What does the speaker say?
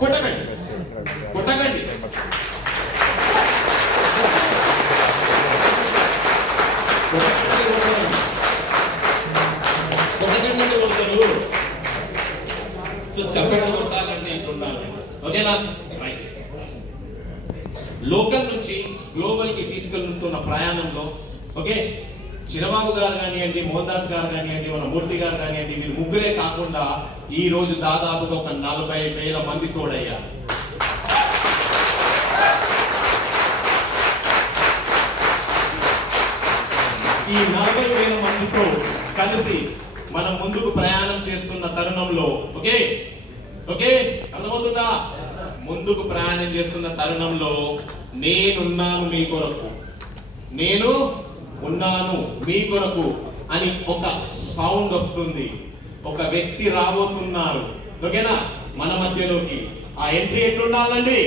కొట్టకండి కొట్టకండి. సో చెప్పండి కొట్టాలంటే ఇట్లా ఉండాలి. ఓకేనా? రైట్. లోకల్ నుంచి గ్లోబల్ కి తీసుకెళ్తున్న ప్రయాణంలో ఓకే చిన్నబాబు గారు కానివ్వండి, మోహన్ దాస్ గారు కానివ్వండి, మన మూర్తి గారు కానివ్వండి, వీళ్ళు ముగ్గురే కాకుండా ఈ రోజు దాదాపుగా ఒక 40,000 మంది తోడయ్యారు. ఈ 40,000 మందితో కలిసి మనం ముందుకు ప్రయాణం చేస్తున్న తరుణంలో ఓకే ఓకే అర్థమవుతుందా? ముందుకు ప్రయాణం చేస్తున్న తరుణంలో నేనున్నాను మీ కొరకు, నేను ఉన్నాను మీ కొరకు అని ఒక సౌండ్ వస్తుంది. ఒక వ్యక్తి రాబోతున్నారు ఓకేనా మన మధ్యలోకి. ఆ ఎంట్రీ ఎట్లుండాలండి?